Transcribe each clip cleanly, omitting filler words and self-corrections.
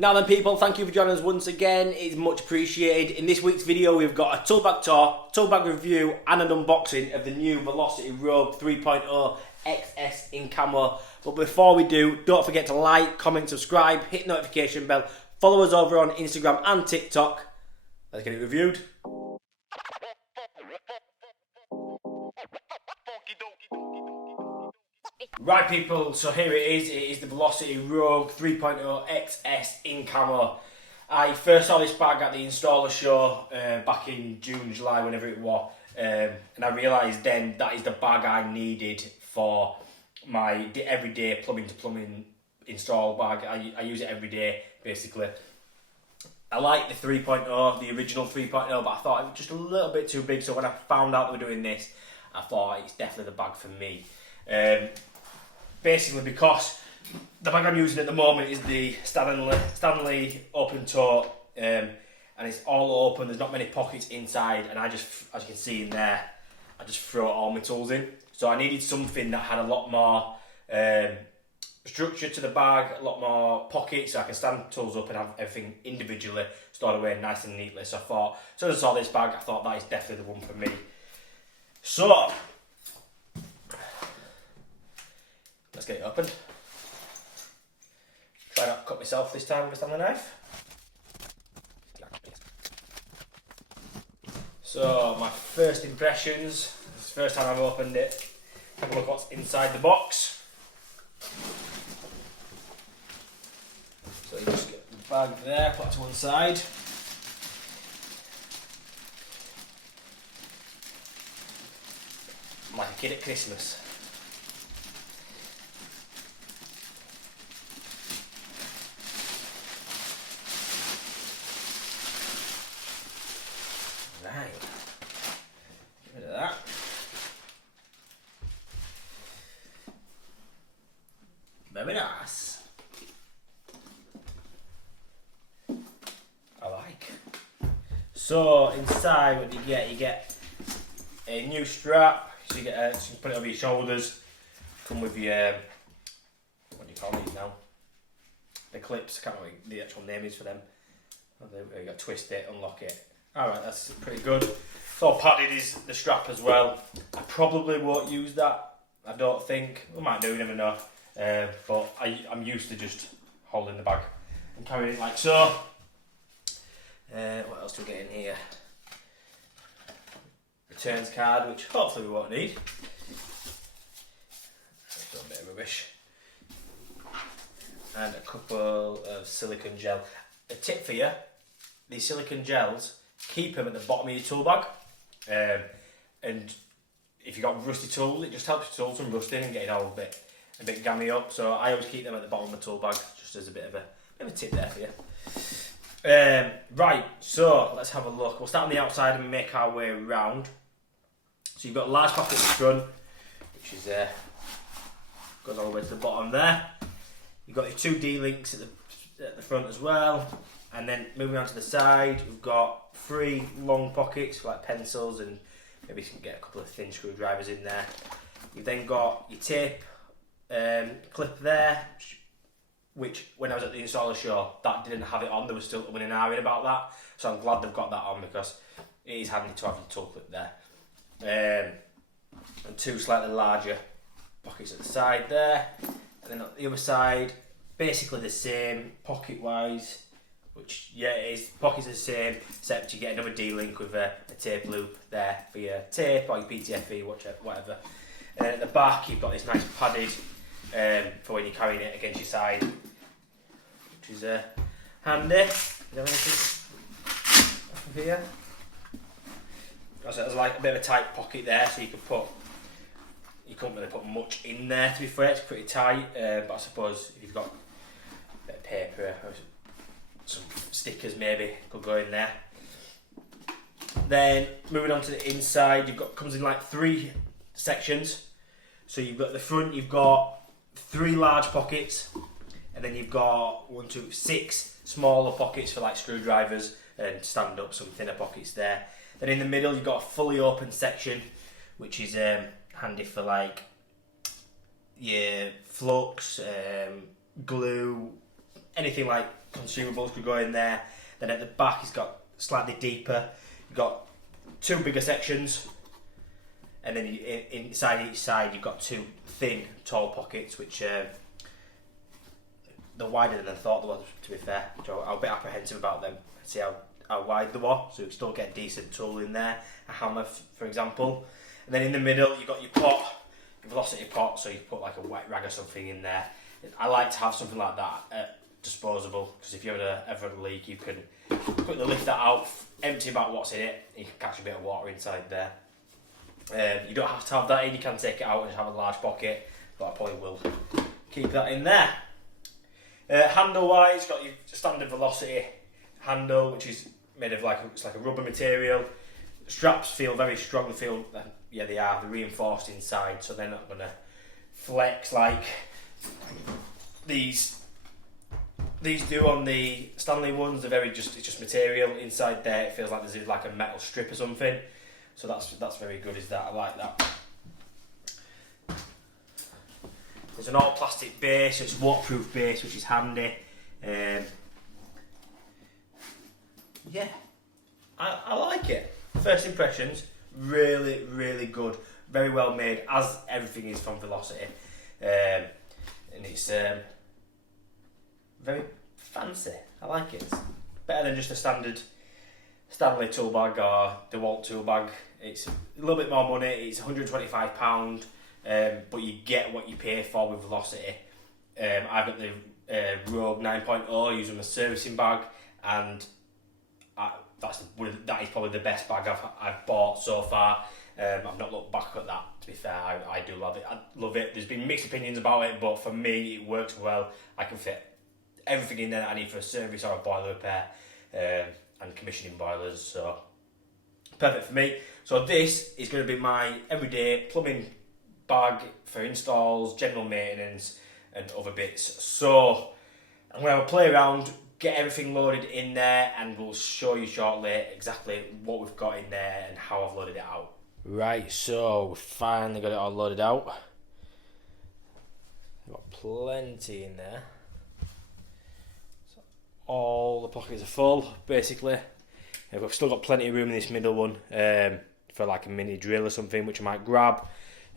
Now then people, thank you for joining us once again, it's much appreciated. In this week's video we've got a tool bag tour, tool bag review and an unboxing of the new Velocity Rogue 3.0 XS in camo. But before we do, don't forget to like, comment, subscribe, hit the notification bell, follow us over on Instagram and TikTok. Let's get it reviewed. Right people, so here it is the Velocity Rogue 3.0 XS in camo. I first saw this bag at the installer show back in June, July, whenever it was, and I realised then that is the bag I needed for my everyday plumbing to plumbing install bag. I use it every day basically. I like the 3.0, the original 3.0, but I thought it was just a little bit too big, so when I found out they were doing this, I thought it's definitely the bag for me. Basically because the bag I'm using at the moment is the Stanley open tote, and it's all open, there's not many pockets inside, and I just, as you can see in there, I just throw all my tools in. So I needed something that had a lot more structure to the bag, a lot more pockets, so I can stand tools up and have everything individually stored away nice and neatly. So I thought, as soon as I saw this bag, I thought that is definitely the one for me. So let's get it opened. Try not to cut myself this time with a Stanley knife. So my first impressions, this is the first time I've opened it. Have a look what's inside the box. So you just get the bag there, put it to one side. Like a kid at Christmas. Right, get rid of that. Very nice. I like. So inside, what do you get? You get a new strap. So you get so you can put it over your shoulders. Come with your what do you call these now? The clips. I can't remember what the actual name is for them. Oh, you got to twist it, unlock it. Alright, that's pretty good. It's all padded is the strap as well. I probably won't use that. I don't think. I might do, you never know. But I'm used to just holding the bag and carrying it like so. What else do we get in here? Returns card, which hopefully we won't need. Just a bit of rubbish. And a couple of silicone gel. A tip for you, these silicone gels, keep them at the bottom of your tool bag, and if you've got rusty tools, it just helps your tools from rusting and getting all a bit gammy up. So I always keep them at the bottom of the tool bag, just as a bit of a tip there for you. Right, so let's have a look. We'll start on the outside and make our way around. So you've got a large pocket at the front, which is goes all the way to the bottom there. You've got your two D-links at the front as well. And then moving on to the side, we've got three long pockets for like pencils, and maybe you can get a couple of thin screwdrivers in there. You've then got your tape clip there, which when I was at the installer show, that didn't have it on. There was still umming and ahhing about that. So I'm glad they've got that on because it is handy to have your tool clip there. And two slightly larger pockets at the side there. And then on the other side, basically the same pocket-wise. Which, yeah, it is. Pockets are the same, except you get another D-link with a tape loop there for your tape or your PTFE, whatever. And then at the back, you've got this nice padded for when you're carrying it against your side, which is handy. Is there anything up here? Also, there's like a bit of a tight pocket there, so you couldn't really put much in there, to be fair. It's pretty tight, but I suppose if you've got a bit of paper, some stickers maybe could go in there. Then moving on to the inside, comes in like three sections. So you've got the front, you've got three large pockets, and then you've got 6 smaller pockets for like screwdrivers and stand up, some thinner pockets there. Then in the middle you've got a fully open section, which is handy for like your flux, glue, anything like consumables could go in there. Then at the back it's got slightly deeper. You've got 2 bigger sections, and then inside each side you've got 2 thin, tall pockets, which they're wider than I thought they were, to be fair. So I was a bit apprehensive about them. See how wide they were, so you still get a decent tool in there, a hammer for example. And then in the middle you've got your pot, your velocity pot, so you put like a wet rag or something in there. I like to have something like that disposable, because if you ever have a leak you can quickly lift that out, empty about what's in it, and you can catch a bit of water inside there. You don't have to have that in, you can take it out and have a large pocket, but I probably will keep that in there. Handle wise, got your standard velocity handle, which is made of it's like a rubber material. Straps feel very strong, yeah they are, they're reinforced inside, so they're not going to flex like these do on the Stanley ones. They're it's just material inside there. It feels like there's like a metal strip or something, so that's very good, is that. I like that. There's an all plastic base, so it's waterproof base, which is handy. Yeah, I like it. First impressions, really, really good. Very well made, as everything is from Velocity. And it's very fancy. I like it. It's better than just a standard Stanley tool bag or DeWalt tool bag. It's a little bit more money. It's £125, but you get what you pay for with Velocity. I've got the Rogue 9.0 using my servicing bag, and that is probably the best bag I've bought so far. I've not looked back at that, to be fair. I do love it. I love it. There's been mixed opinions about it, but for me it works well. I can fit everything in there that I need for a service or a boiler repair, and commissioning boilers, so perfect for me. So this is going to be my everyday plumbing bag for installs, general maintenance and other bits. So I'm going to have a play around, get everything loaded in there, and we'll show you shortly exactly what we've got in there and how I've loaded it out. Right, so we've finally got it all loaded out. We've got plenty in there. So all the pockets are full, basically. We've still got plenty of room in this middle one for like a mini drill or something, which I might grab.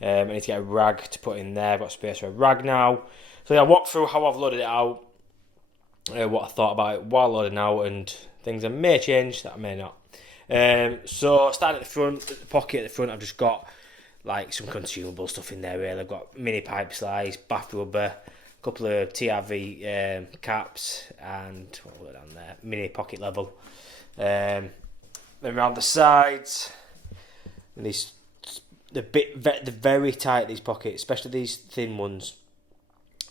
I need to get a rag to put in there. I've got space for a rag now. So yeah, I'll walk through how I've loaded it out, what I thought about it while loading out, and things that may change, that I may not. So starting at the front, the pocket at the front, I've just got like some consumable stuff in there really. I've got mini pipe slice, bath rubber, a couple of TRV caps, and what was it down there? Mini pocket level. Then around the sides, and they're very tight, these pockets, especially these thin ones.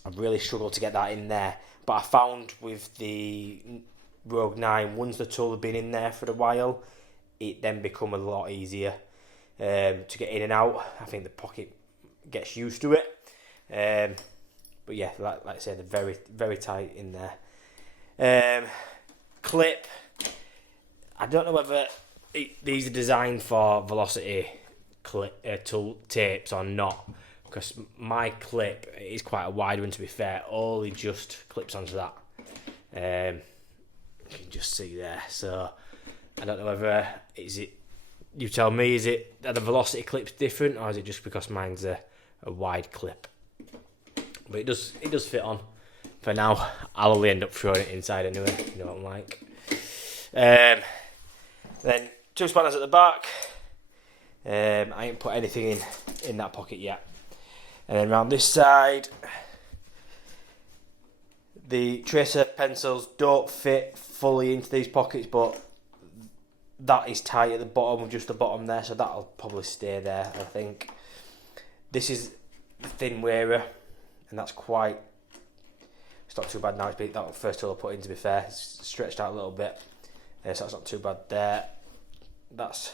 I've really struggled to get that in there, but I found with the Rogue 9, once the tool had been in there for a while, it then become a lot easier to get in and out. I think the pocket gets used to it. But yeah, like I said, they're very, very tight in there. Clip. I don't know whether these are designed for Velocity tool tapes or not, because my clip is quite a wide one, to be fair. Only just clips onto that. You can just see there. So I don't know whether you tell me, are the Velocity clips different, or is it just because mine's a wide clip? But it does fit on. For now, I'll only end up throwing it inside anyway. You know what I'm like. Then 2 spanners at the back. I ain't put anything in that pocket yet. And then around this side, the tracer pencils don't fit fully into these pockets, but that is tight at the bottom, with just the bottom there, so that'll probably stay there, I think. This is the thin wearer, and that's it's not too bad now. It's been that first tool I put in, to be fair. It's stretched out a little bit, so that's not too bad there. That's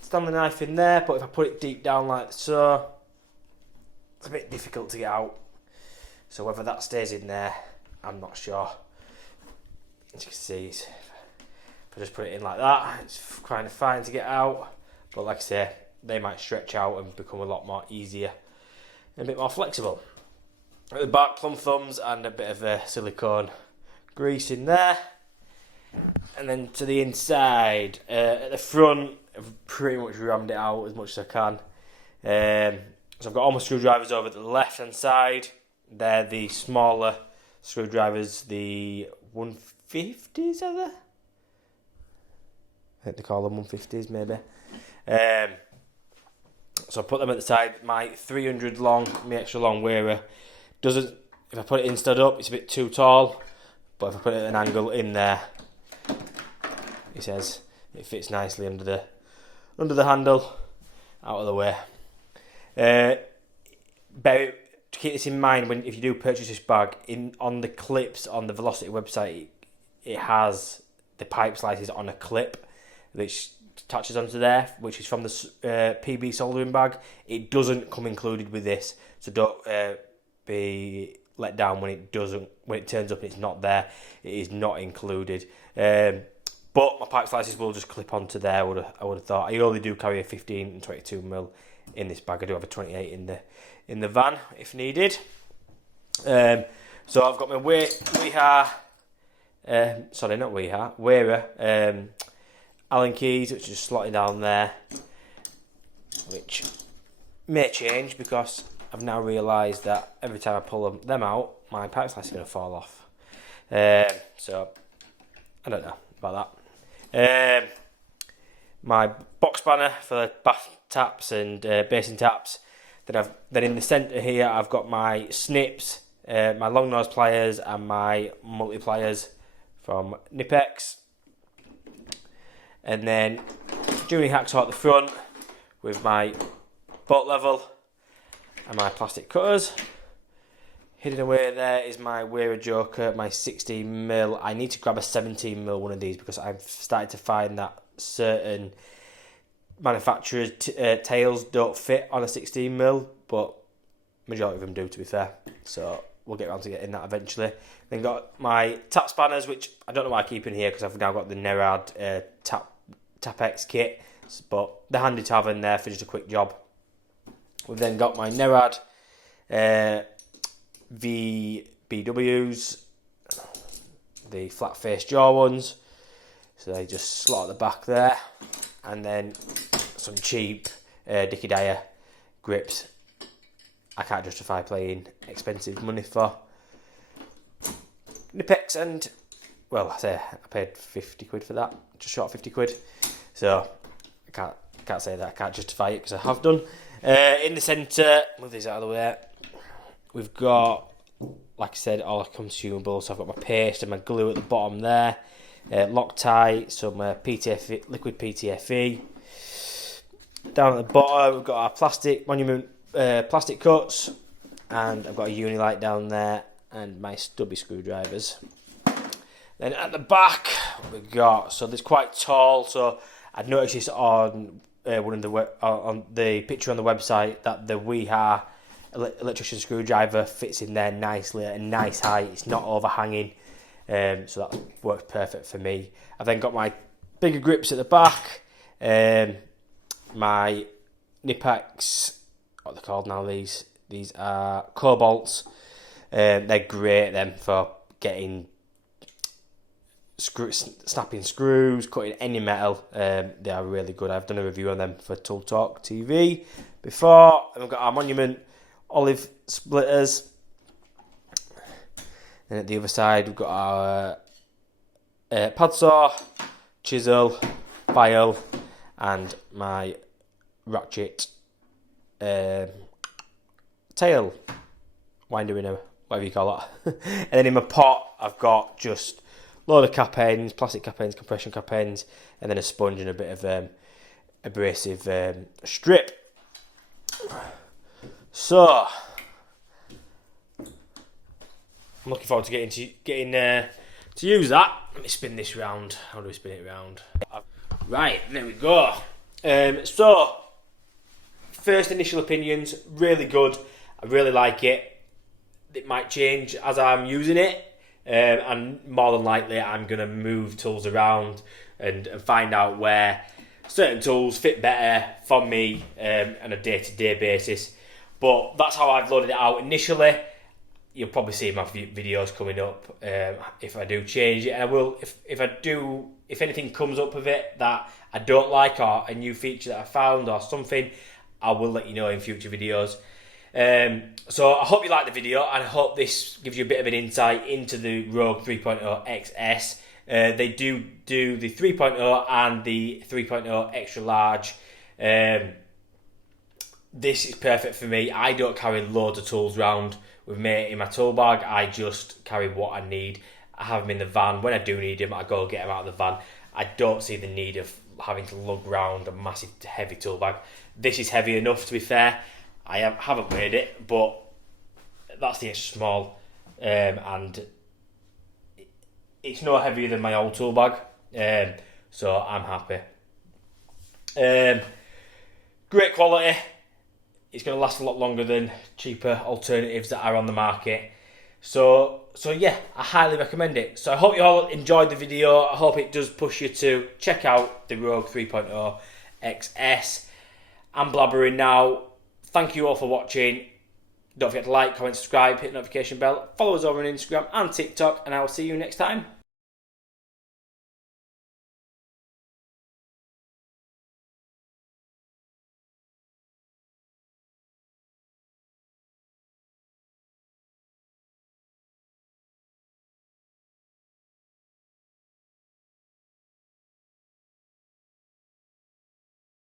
Stanley knife in there, but if I put it deep down like so, it's a bit difficult to get out. So whether that stays in there, I'm not sure. As you can see, if I just put it in like that, it's kind of fine to get out. But like I say, they might stretch out and become a lot more easier and a bit more flexible. At the back, plumb thumbs and a bit of a silicone grease in there. And then to the inside, at the front, I've pretty much rammed it out as much as I can. So I've got all my screwdrivers over at the left hand side. They're the smaller screwdrivers, the 150s, are they? I think they call them 150s maybe. So I put them at the side. My 300 long, my extra long wearer doesn't, if I put it in stood up, it's a bit too tall. But if I put it at an angle in there, it says it fits nicely under the handle, out of the way. But to keep this in mind, if you do purchase this bag, on the clips on the Velocity website, it has the pipe slices on a clip, which attaches onto there, which is from the PB soldering bag. It doesn't come included with this, so don't be let down when it turns up and it's not there. It is not included. But my pipe slices will just clip onto there. I would have thought. I only do carry a 15 and 22mm in this bag. I do have a 28 in the van if needed. So I've got my wearer, Allen keys, which are just slotted down there, which may change because I've now realised that every time I pull them out, my pipe slice is going to fall off. So I don't know about that. My box spanner for the bath taps and basin taps. Then in the centre here, I've got my snips, my long nose pliers, and my multi pliers from Nipex. And then tuning hacksaw at the front with my bolt level and my plastic cutters. Hidden away there is my Wearer Joker, my 16mm. I need to grab a 17mm one of these because I've started to find that certain manufacturers' tails don't fit on a 16mm, but majority of them do, to be fair. So we'll get around to getting that eventually. Then got my tap spanners, which I don't know why I keep in here because I've now got the Nerad Tapex kit, but they're handy to have in there for just a quick job. We've then got my Nerad VBWs, the flat face jaw ones, so they just slot at the back there, and then some cheap Dickie Dyer grips. I can't justify paying expensive money for Nipex, and well, I paid 50 quid for that, just short of 50 quid, so I can't say that I can't justify it because I have done. In the centre, move these out of the way, we've got, like I said, all our consumables. So I've got my paste and my glue at the bottom there, Loctite, some PTFE, liquid PTFE. Down at the bottom, we've got our plastic monument plastic cuts, and I've got a Unilight down there and my stubby screwdrivers. Then at the back, we've got, so it's quite tall, so I'd noticed this on one of on the picture on the website that the Weha electrician screwdriver fits in there nicely at a nice height. It's not overhanging, so that works perfect for me. I've then got my bigger grips at the back, my Nipex, what are they called now? These are Cobalts. They're great then for getting snapping screws, cutting any metal. They are really good. I've done a review on them for Tool Talk TV before. And we've got our Monument olive splitters. And at the other side, we've got our pad saw, chisel, file, and my ratchet tail winder in a whatever you call that. And then in my pot, I've got just a load of cap ends, plastic cap ends, compression cap ends, and then a sponge and a bit of abrasive strip. So I'm looking forward to getting to use that. Let me spin this round. How do we spin it round? Right, there we go. So first initial opinions, really good. I really like it. It might change as I'm using it, and more than likely I'm going to move tools around and find out where certain tools fit better for me on a day-to-day basis. But that's how I've loaded it out initially. you'll probably see my videos coming up if I do change it. And I will, if anything comes up of it that I don't like, or a new feature that I found or something, I will let you know in future videos. So I hope you like the video, and I hope this gives you a bit of an insight into the Rogue 3.0 XS. They do the 3.0 and the 3.0 extra large. This is perfect for me. I don't carry loads of tools around with me in my tool bag. I just carry what I need. I have them in the van. When I do need them, I go get them out of the van. I don't see the need of having to lug around a massive heavy tool bag. This is heavy enough, to be fair. I haven't weighed it, but that's the extra small, and it's no heavier than my old tool bag, so I'm happy. Great quality. It's going to last a lot longer than cheaper alternatives that are on the market. So yeah, I highly recommend it. So I hope you all enjoyed the video. I hope it does push you to check out the Rogue 3.0 XS. I'm blabbering now. Thank you all for watching. Don't forget to like, comment, subscribe, hit the notification bell. Follow us over on Instagram and TikTok, and I will see you next time.